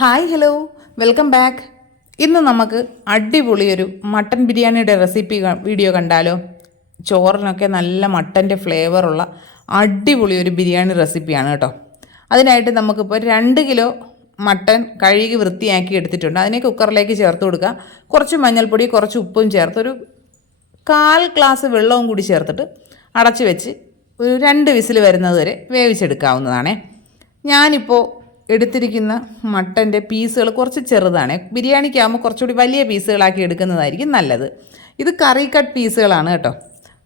Hi hello welcome back. ഇന്ന് നമുക്ക് അടിപൊളി ഒരു മട്ടൻ ബിരിയാണിയുടെ റെസിപ്പി വീഡിയോ കണ്ടാലോ? ചോറിനൊക്കെ നല്ല മട്ടൻ്റെ ഫ്ലേവറുള്ള അടിപൊളി ഒരു ബിരിയാണി റെസിപ്പിയാണ് കേട്ടോ. അതിനായിട്ട് നമുക്കിപ്പോൾ 2 കിലോ മട്ടൻ കഴുകി വൃത്തിയാക്കി എടുത്തിട്ടുണ്ട്. അതിനെ കുക്കറിലേക്ക് ചേർത്ത് കൊടുക്കുക. കുറച്ച് മഞ്ഞൾപ്പൊടി, കുറച്ച് ഉപ്പും ചേർത്ത് ഒരു 1/4 ഗ്ലാസ് വെള്ളവും കൂടി ചേർത്തിട്ട് അടച്ച് വെച്ച് ഒരു 2 വിസിൽ വരുന്നത് വരെ വേവിച്ചെടുക്കാവുന്നതാണ്. ഞാനിപ്പോൾ എടുത്തിരിക്കുന്ന മട്ടൻ്റെ പീസുകൾ കുറച്ച് ചെറുതാണ്. ബിരിയാണിക്കാകുമ്പോൾ കുറച്ചുകൂടി വലിയ പീസുകളാക്കി എടുക്കുന്നതായിരിക്കും നല്ലത്. ഇത് കറി കട്ട് പീസുകളാണ് കേട്ടോ,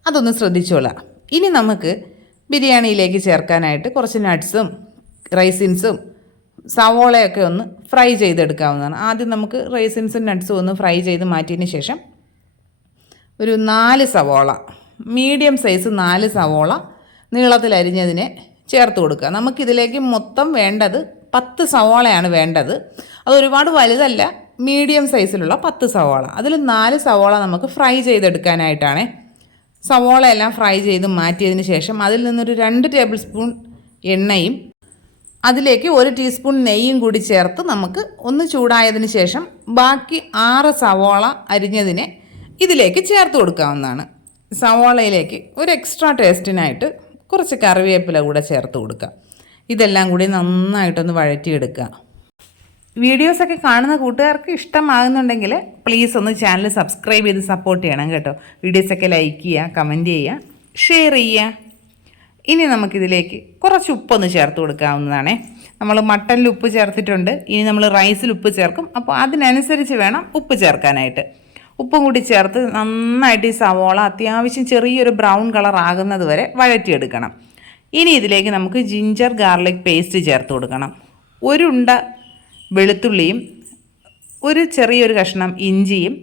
അതൊന്ന് ശ്രദ്ധിച്ചോളാം. ഇനി നമുക്ക് ബിരിയാണിയിലേക്ക് ചേർക്കാനായിട്ട് കുറച്ച് നട്ട്സും റൈസിൻസും സവോളയൊക്കെ ഒന്ന് ഫ്രൈ ചെയ്തെടുക്കാവുന്നതാണ്. ആദ്യം നമുക്ക് റൈസിൻസും നട്ട്സും ഒന്ന് ഫ്രൈ ചെയ്ത് മാറ്റിയതിന് ശേഷം ഒരു 4 സവോള, മീഡിയം സൈസ് 4 സവോള നീളത്തിലരിഞ്ഞതിനെ ചേർത്ത് കൊടുക്കുക. നമുക്കിതിലേക്ക് മൊത്തം വേണ്ടത് 10 സവോളയാണ് വേണ്ടത്. അത് ഒരുപാട് വലുതല്ല, മീഡിയം സൈസിലുള്ള 10 സവോള. അതിൽ 4 സവോള നമുക്ക് ഫ്രൈ ചെയ്തെടുക്കാനായിട്ടാണ്. സവോള എല്ലാം ഫ്രൈ ചെയ്ത് മാറ്റിയതിന് ശേഷം അതിൽ നിന്നൊരു 2 ടേബിൾ സ്പൂൺ എണ്ണയും അതിലേക്ക് 1 ടീസ്പൂൺ നെയ്യും കൂടി ചേർത്ത് നമുക്ക് ഒന്ന് ചൂടായതിന് ശേഷം ബാക്കി 6 സവോള അരിഞ്ഞതിനെ ഇതിലേക്ക് ചേർത്ത് കൊടുക്കാവുന്നതാണ്. സവോളയിലേക്ക് ഒരു എക്സ്ട്രാ ടേസ്റ്റിനായിട്ട് കുറച്ച് കറിവേപ്പില കൂടെ ചേർത്ത് കൊടുക്കുക. ഇതെല്ലാം കൂടി നന്നായിട്ടൊന്ന് വഴറ്റിയെടുക്കുക. വീഡിയോസൊക്കെ കാണുന്ന കൂട്ടുകാർക്ക് ഇഷ്ടമാകുന്നുണ്ടെങ്കിൽ പ്ലീസ് ഒന്ന് ചാനൽ സബ്സ്ക്രൈബ് ചെയ്ത് സപ്പോർട്ട് ചെയ്യണം കേട്ടോ. വീഡിയോസൊക്കെ ലൈക്ക് ചെയ്യുക, കമൻറ്റ് ചെയ്യുക, ഷെയർ ചെയ്യുക. ഇനി നമുക്കിതിലേക്ക് കുറച്ച് ഉപ്പൊന്ന് ചേർത്ത് കൊടുക്കാവുന്നതാണ്. നമ്മൾ മട്ടനിൽ ഉപ്പ് ചേർത്തിട്ടുണ്ട്, ഇനി നമ്മൾ റൈസിൽ ഉപ്പ് ചേർക്കും. അപ്പോൾ അതിനനുസരിച്ച് വേണം ഉപ്പ് ചേർക്കാനായിട്ട്. ഉപ്പും കൂടി ചേർത്ത് നന്നായിട്ട് ഈ സവോള അത്യാവശ്യം ചെറിയൊരു ബ്രൗൺ കളർ ആകുന്നത് വരെ വഴറ്റിയെടുക്കണം. ഇനി ഇതിലേക്ക് നമുക്ക് ജിഞ്ചർ ഗാർലിക് പേസ്റ്റ് ചേർത്ത് കൊടുക്കണം. 1 ഉണ്ട വെളുത്തുള്ളിയും ഒരു ചെറിയൊരു കഷ്ണം ഇഞ്ചിയും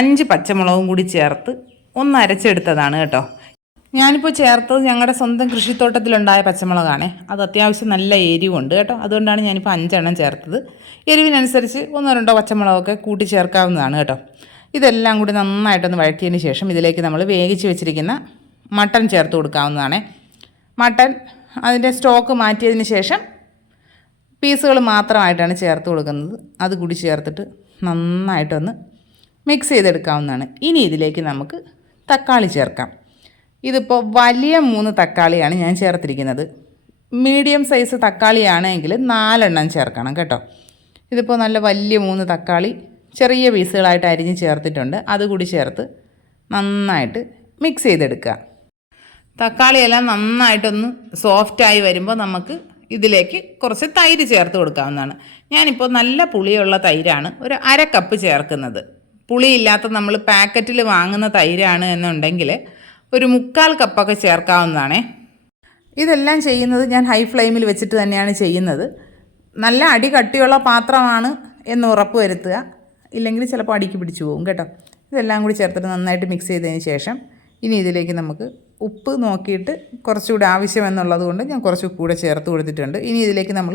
5 പച്ചമുളകും കൂടി ചേർത്ത് ഒന്ന് അരച്ചെടുത്തതാണ് കേട്ടോ. ഞാനിപ്പോൾ ചേർത്തത് ഞങ്ങളുടെ സ്വന്തം കൃഷിത്തോട്ടത്തിലുണ്ടായ പച്ചമുളകാണ്. അത് അത്യാവശ്യം നല്ല എരിവുണ്ട് കേട്ടോ, അതുകൊണ്ടാണ് ഞാനിപ്പോൾ 5 എണ്ണം ചേർത്തത്. എരിവിനനുസരിച്ച് 1-2 പച്ചമുളകൊക്കെ കൂട്ടി ചേർക്കാവുന്നതാണ് കേട്ടോ. ഇതെല്ലാം കൂടി നന്നായിട്ടൊന്ന് വഴറ്റിയതിന് ശേഷം ഇതിലേക്ക് നമ്മൾ വേവിച്ച് വെച്ചിരിക്കുന്ന മട്ടൺ ചേർത്ത് കൊടുക്കാവുന്നതാണ്. മട്ടൺ അതിൻ്റെ സ്റ്റോക്ക് മാറ്റിയതിന് ശേഷം പീസുകൾ മാത്രമായിട്ടാണ് ചേർത്ത് കൊടുക്കുന്നത്. അത് കൂടി ചേർത്തിട്ട് നന്നായിട്ടൊന്ന് മിക്സ് ചെയ്തെടുക്കാവുന്നതാണ്. ഇനി ഇതിലേക്ക് നമുക്ക് തക്കാളി ചേർക്കാം. ഇതിപ്പോൾ വലിയ 3 തക്കാളിയാണ് ഞാൻ ചേർത്തിരിക്കുന്നത്. മീഡിയം സൈസ് തക്കാളിയാണെങ്കിൽ 4 എണ്ണം ചേർക്കണം കേട്ടോ. ഇതിപ്പോൾ നല്ല വലിയ 3 തക്കാളി ചെറിയ പീസുകളായിട്ട് അരിഞ്ഞ് ചേർത്തിട്ടുണ്ട്. അതുകൂടി ചേർത്ത് നന്നായിട്ട് മിക്സ് ചെയ്തെടുക്കുക. തക്കാളിയെല്ലാം നന്നായിട്ടൊന്ന് സോഫ്റ്റായി വരുമ്പോൾ നമുക്ക് ഇതിലേക്ക് കുറച്ച് തൈര് ചേർത്ത് കൊടുക്കാവുന്നതാണ്. ഞാനിപ്പോൾ നല്ല പുളിയുള്ള തൈരാണ് ഒരു 1/2 കപ്പ് ചേർക്കുന്നത്. പുളിയില്ലാത്ത നമ്മൾ പാക്കറ്റിൽ വാങ്ങുന്ന തൈരാണ് എന്നുണ്ടെങ്കിൽ ഒരു 3/4 കപ്പൊക്കെ ചേർക്കാവുന്നതാണ്. ഇതെല്ലാം ചെയ്യുന്നത് ഞാൻ ഹൈ ഫ്ലെയിമിൽ വെച്ചിട്ട് തന്നെയാണ് ചെയ്യുന്നത്. നല്ല അടി കട്ടിയുള്ള പാത്രമാണ് എന്ന് ഉറപ്പ് വരുത്തുക, ഇല്ലെങ്കിൽ ചിലപ്പോൾ അടിക്ക് പിടിച്ചു പോകും കേട്ടോ. ഇതെല്ലാം കൂടി ചേർത്തിട്ട് നന്നായിട്ട് മിക്സ് ചെയ്തതിന് ശേഷം ഇനി ഇതിലേക്ക് നമുക്ക് ഉപ്പ് നോക്കിയിട്ട് കുറച്ചുകൂടി ആവശ്യമെന്നുള്ളത് കൊണ്ട് ഞാൻ കുറച്ച് ഉപ്പ് കൂടെ ചേർത്ത് കൊടുത്തിട്ടുണ്ട്. ഇനി ഇതിലേക്ക് നമ്മൾ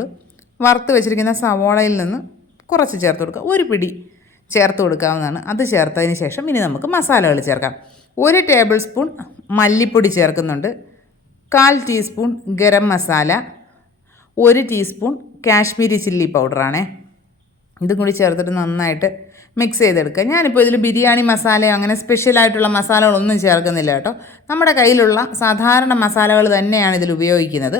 വറുത്ത് വെച്ചിരിക്കുന്ന സവോളയിൽ നിന്ന് കുറച്ച് ചേർത്ത് കൊടുക്കുക. 1 പിടി ചേർത്ത് കൊടുക്കാവുന്നതാണ്. അത് ചേർത്തതിന് ശേഷം ഇനി നമുക്ക് മസാലകൾ ചേർക്കാം. 1 ടേബിൾ സ്പൂൺ മല്ലിപ്പൊടി ചേർക്കുന്നുണ്ട്, 1/4 teaspoon garam masala, 1 teaspoon Kashmiri chilli പൗഡറാണേ. ഇതും കൂടി ചേർത്തിട്ട് നന്നായിട്ട് മിക്സ് ചെയ്തെടുക്കുക. ഞാനിപ്പോൾ ഇതിൽ ബിരിയാണി മസാലയോ അങ്ങനെ സ്പെഷ്യലായിട്ടുള്ള മസാലകളൊന്നും ചേർക്കുന്നില്ല കേട്ടോ. നമ്മുടെ കയ്യിലുള്ള സാധാരണ മസാലകൾ തന്നെയാണ് ഇതിൽ ഉപയോഗിക്കുന്നത്.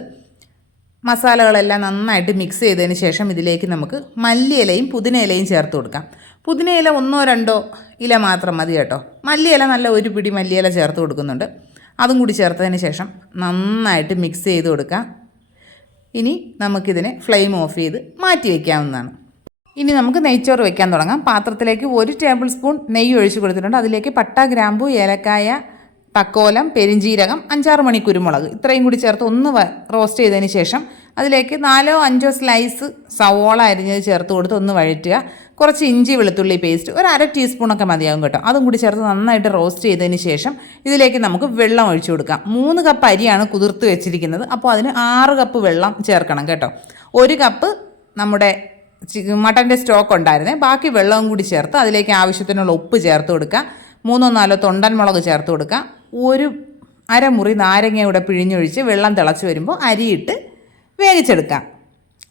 മസാലകളെല്ലാം നന്നായിട്ട് മിക്സ് ചെയ്തതിന് ശേഷം ഇതിലേക്ക് നമുക്ക് മല്ലിയിലയും പുതിനയിലയും ചേർത്ത് കൊടുക്കാം. പുതിനയില 1-2 ഇല മാത്രം മതി കേട്ടോ. മല്ലിയില നല്ല 1 പിടി മല്ലിയില ചേർത്ത് കൊടുക്കുന്നുണ്ട്. അതും കൂടി ചേർത്തതിന് ശേഷം നന്നായിട്ട് മിക്സ് ചെയ്ത് കൊടുക്കാം. ഇനി നമുക്കിതിനെ ഫ്ലെയിം ഓഫ് ചെയ്ത് മാറ്റി വയ്ക്കാവുന്നതാണ്. ഇനി നമുക്ക് നെയ്ച്ചോറ് വെക്കാൻ തുടങ്ങാം. പാത്രത്തിലേക്ക് 1 ടേബിൾ സ്പൂൺ നെയ്യ് ഒഴിച്ച് കൊടുത്തിട്ടുണ്ട്. അതിലേക്ക് പട്ട, ഗ്രാമ്പു, ഏലക്കായ, തക്കോലം, പെരിഞ്ജീരകം, 5-6 മണി കുരുമുളക് ഇത്രയും കൂടി ചേർത്ത് ഒന്ന് റോസ്റ്റ് ചെയ്തതിന് ശേഷം അതിലേക്ക് 4-5 സ്ലൈസ് സവോള അരിഞ്ഞത് ചേർത്ത് കൊടുത്ത് ഒന്ന് വഴറ്റുക. കുറച്ച് ഇഞ്ചി വെളുത്തുള്ളി പേസ്റ്റ് ഒരു 1/2 ടീസ്പൂണൊക്കെ മതിയാകും കേട്ടോ. അതും കൂടി ചേർത്ത് നന്നായിട്ട് റോസ്റ്റ് ചെയ്തതിന് ശേഷം ഇതിലേക്ക് നമുക്ക് വെള്ളം ഒഴിച്ചു കൊടുക്കാം. 3 കപ്പ് അരിയാണ് കുതിർത്ത് വെച്ചിരിക്കുന്നത്, അപ്പോൾ അതിന് 6 കപ്പ് വെള്ളം ചേർക്കണം കേട്ടോ. 1 കപ്പ് നമ്മുടെ മട്ടൻ്റെ സ്റ്റോക്ക് ഉണ്ടായിരുന്നേ, ബാക്കി വെള്ളവും കൂടി ചേർത്ത് അതിലേക്ക് ആവശ്യത്തിനുള്ള ഉപ്പ് ചേർത്ത് കൊടുക്കുക. 3-4 തൊണ്ടൻ മുളക് ചേർത്ത് കൊടുക്കുക. 1/2 മുറി നാരങ്ങ കൂടെ പിഴിഞ്ഞൊഴിച്ച് വെള്ളം തിളച്ച് വരുമ്പോൾ അരിയിട്ട് വേവിച്ചെടുക്കാം.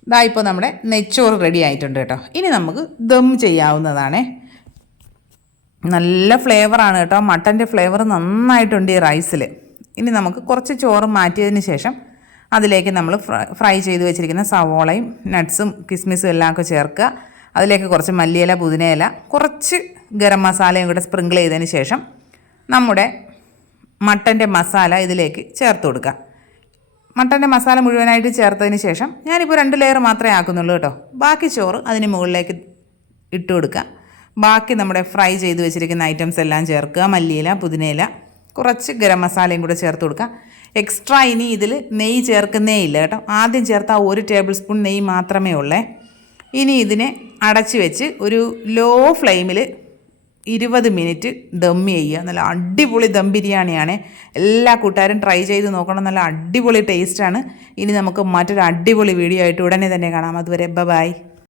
ഇതാ ഇപ്പോൾ നമ്മുടെ നെയ്ച്ചോറ് റെഡി ആയിട്ടുണ്ട് കേട്ടോ. ഇനി നമുക്ക് ദം ചെയ്യാവുന്നതാണേ. നല്ല ഫ്ലേവറാണ് കേട്ടോ, മട്ടൻ്റെ ഫ്ലേവർ നന്നായിട്ടുണ്ട് ഈ റൈസിൽ. ഇനി നമുക്ക് കുറച്ച് ചോറ് മാറ്റിയതിന് ശേഷം അതിലേക്ക് നമ്മൾ ഫ്രൈ ചെയ്ത് വെച്ചിരിക്കുന്ന സവോളയും നട്ട്സും കിസ്മിസും എല്ലാം ഒക്കെ ചേർക്കുക. അതിലേക്ക് കുറച്ച് മല്ലിയില, പുതിനയില, കുറച്ച് ഗരം മസാലയും കൂടെ സ്പ്രിങ്കിൾ ചെയ്തതിന് ശേഷം നമ്മുടെ മട്ടൻ്റെ മസാല ഇതിലേക്ക് ചേർത്ത് കൊടുക്കുക. മട്ടൻ്റെ മസാല മുഴുവനായിട്ട് ചേർത്തതിന് ശേഷം ഞാനിപ്പോൾ 2 ലെയർ മാത്രമേ ആക്കുന്നുള്ളൂ കേട്ടോ. ബാക്കി ചോറ് അതിന് മുകളിലേക്ക് ഇട്ട് കൊടുക്കുക. ബാക്കി നമ്മുടെ ഫ്രൈ ചെയ്ത് വെച്ചിരിക്കുന്ന ഐറ്റംസ് എല്ലാം ചേർക്കുക. മല്ലിയില, പുതിനയില, കുറച്ച് ഗരം മസാലയും കൂടെ ചേർത്ത് കൊടുക്കുക. എക്സ്ട്രാ ഇനി ഇതിൽ നെയ്യ് ചേർക്കുന്നേ ഇല്ല കേട്ടോ. ആദ്യം ചേർത്ത 1 ടേബിൾ സ്പൂൺ നെയ്യ് മാത്രമേ ഉള്ളേ. ഇനി ഇതിനെ അടച്ച് വെച്ച് ഒരു ലോ ഫ്ലെയിമിൽ 20 മിനിറ്റ് ദം ചെയ്യുക. നല്ല അടിപൊളി ദം ബിരിയാണിയാണ്. എല്ലാ കൂട്ടുകാരും ട്രൈ ചെയ്ത് നോക്കണം. നല്ല അടിപൊളി ടേസ്റ്റാണ്. ഇനി നമുക്ക് മറ്റൊരു അടിപൊളി വീഡിയോ ആയിട്ട് ഉടനെ തന്നെ കാണാം. അതുവരെ ബൈ.